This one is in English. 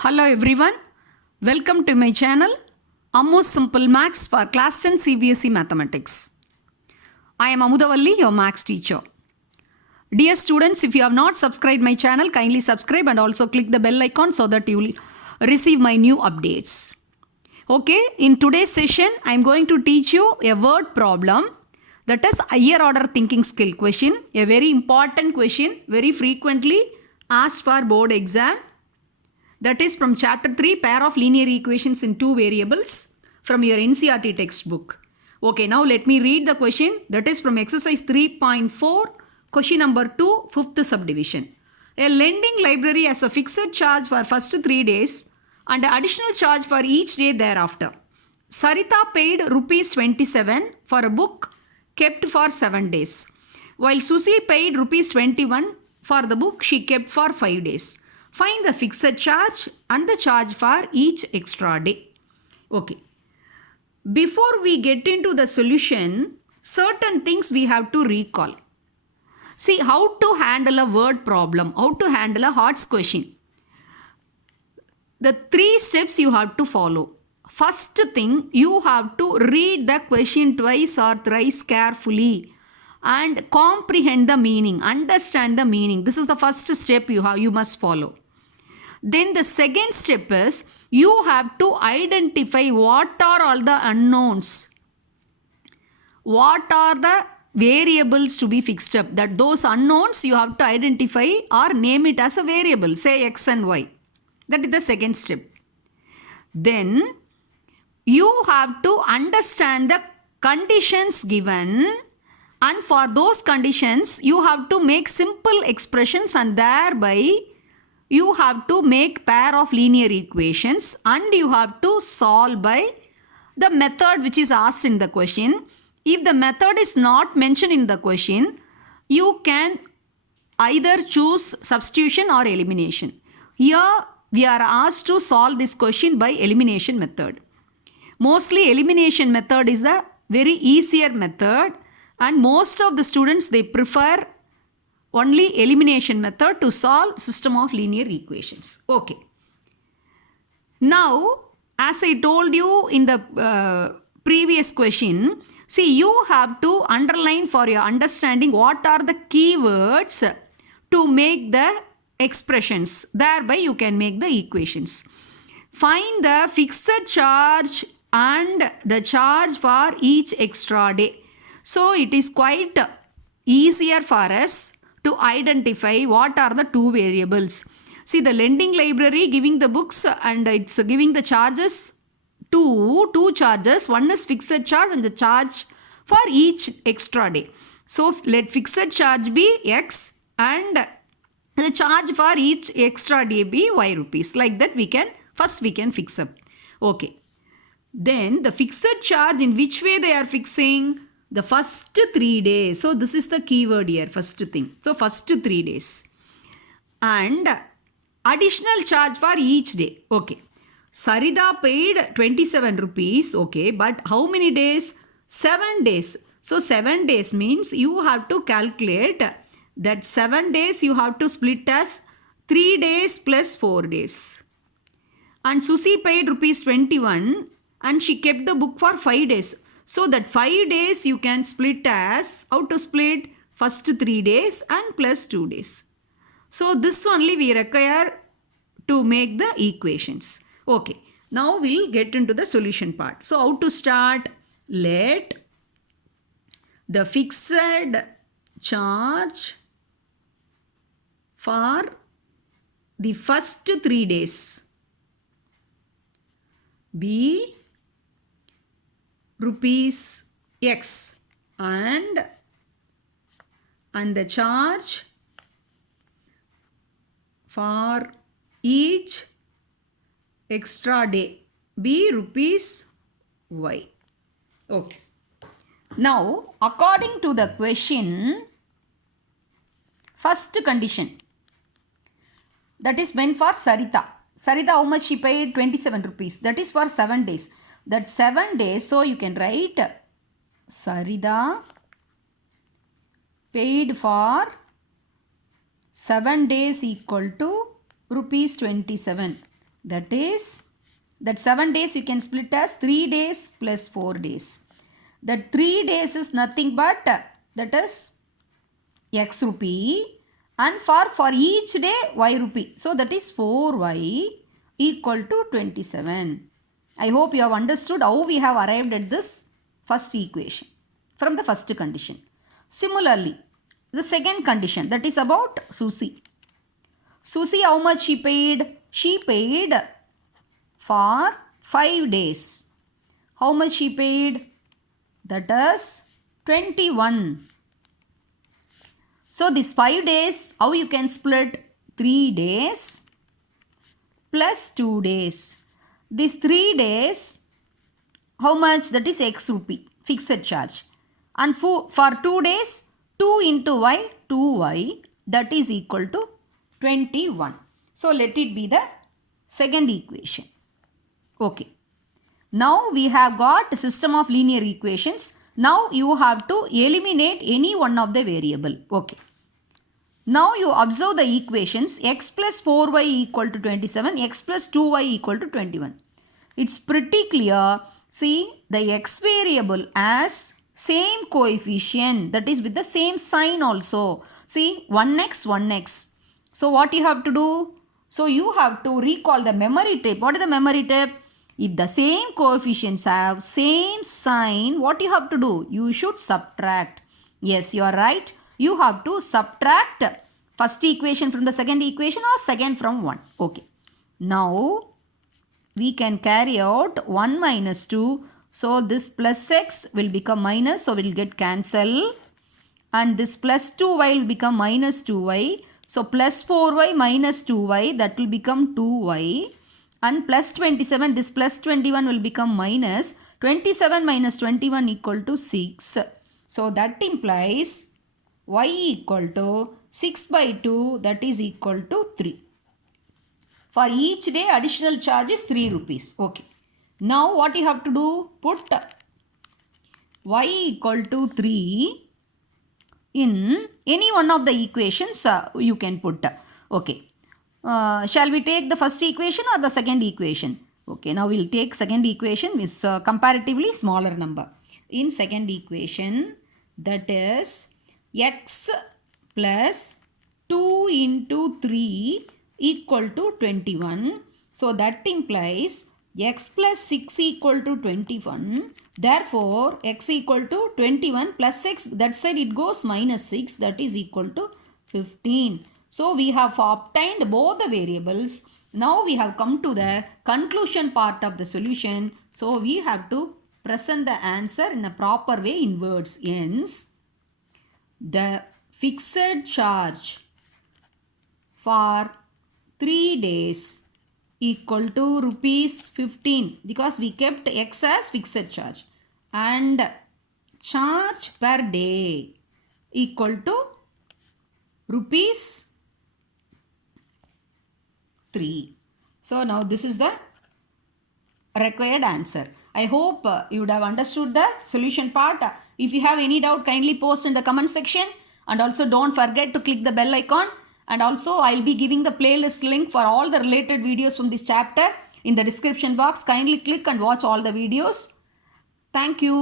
Hello everyone, welcome to my channel Ammu Simple Maths for Class 10 CBSE Mathematics. I am Amudavalli, your Maths teacher. Dear students, if you have not subscribed my channel, kindly subscribe and also click the bell icon so that you will receive my new updates. Okay, in today's session, I am going to teach you a word problem, that is higher order thinking skill question, a very important question, very frequently asked for board exam. That is from chapter 3, pair of linear equations in two variables from your NCERT textbook. Okay, now let me read the question. That is from exercise 3.4, question number 2, fifth subdivision. A lending library has a fixed charge for first 3 days and additional charge for each day thereafter. Sarita paid rupees 27 for a book kept for 7 days, while Susie paid rupees 21 for the book she kept for 5 days. Find the fixed charge and the charge for each extra day. Okay. Before we get into the solution, certain things we have to recall. See how to handle a word problem, how to handle a HOTS question. The 3 steps you have to follow. First thing, you have to read the question twice or thrice carefully and comprehend the meaning, understand the meaning. This is the first step you must follow. Then the second step is you have to identify what are all the unknowns. What are the variables to be fixed up? That those unknowns you have to identify or name it as a variable, say x and y. That is the second step. Then you have to understand the conditions given, and for those conditions you have to make simple expressions and thereby you have to make pair of linear equations and you have to solve by the method which is asked in the question. If the method is not mentioned in the question, you can either choose substitution or elimination. Here we are asked to solve this question by elimination method. Mostly elimination method is the very easier method and most of the students they prefer only elimination method to solve system of linear equations. Okay. Now, as I told you in the previous question, see you have to underline for your understanding what are the keywords to make the expressions. Thereby you can make the equations. Find the fixed charge and the charge for each extra day. So it is quite easier for us to identify what are the two variables. See the lending library giving the books and it's giving the charges, two charges. One is fixed charge and the charge for each extra day. So let fixed charge be x and the charge for each extra day be y rupees. Like that we can fix up. Okay. Then the fixed charge, in which way they are fixing? The first 3 days. So this is the keyword here, first thing. So first 3 days. And additional charge for each day. Okay. Sarita paid 27 rupees. Okay. But how many days? 7 days. So 7 days means you have to calculate that 7 days you have to split as 3 days plus 4 days. And Susie paid rupees 21 and she kept the book for 5 days. So that 5 days you can split as, how to split? First 3 days and plus 2 days. So this only we require to make the equations. Okay. Now we'll get into the solution part. So how to start? Let the fixed charge for the first 3 days be rupees x and the charge for each extra day be rupees y. Okay. Now according to the question, first condition, that is meant for Sarita. Sarita, how much she paid? 27 rupees. That is for 7 days. That 7 days, so you can write Sarita paid for 7 days equal to rupees 27. That is, that 7 days you can split as 3 days plus 4 days. That 3 days is nothing but that is x rupee, and for each day y rupee. So that is 4y equal to 27. I hope you have understood how we have arrived at this first equation from the first condition. Similarly, the second condition, that is about Susie. Susie, how much she paid? She paid for 5 days. How much she paid? That is 21. So this 5 days, how you can split? 3 days plus 2 days. These 3 days, how much? That is x rupee, fixed charge. And for 2 days, 2 into y, 2y, that is equal to 21. So let it be the second equation. Okay. Now we have got a system of linear equations. Now you have to eliminate any one of the variable. Okay. Now you observe the equations x plus 4y equal to 27, x plus 2y equal to 21. It's pretty clear. See, the x variable has same coefficient, that is with the same sign also. See, 1x, 1x. So what you have to do? So you have to recall the memory tip. What is the memory tip? If the same coefficients have same sign, what you have to do? You should subtract. Yes, you are right. You have to subtract first equation from the second equation or second from 1. Okay. Now we can carry out 1 minus 2. So this plus x will become minus, so we will get cancel. And this plus 2y will become minus 2y. So plus 4y minus 2y, that will become 2y. And plus 27, this plus 21 will become minus 27 minus 21 equal to 6. So that implies y equal to 6 by 2, that is equal to 3. For each day additional charge is 3 rupees. Okay. Now what you have to do? Put y equal to 3 in any one of the equations you can put. Okay. Shall we take the first equation or the second equation? Okay, now we will take second equation with comparatively smaller number. In second equation, that is x plus 2 into 3 equal to 21. So that implies x plus 6 equal to 21. Therefore, x equal to 21 plus 6, that side it goes minus 6, that is equal to 15. So we have obtained both the variables. Now we have come to the conclusion part of the solution. So we have to present the answer in a proper way in words. Hence, the fixed charge for 3 days equal to rupees 15, because we kept x as fixed charge, and charge per day equal to rupees 3. So now this is the required answer. I hope you would have understood the solution part. If you have any doubt, kindly post in the comment section, and also don't forget to click the bell icon. And also I will be giving the playlist link for all the related videos from this chapter in the description box. Kindly click and watch all the videos. Thank you.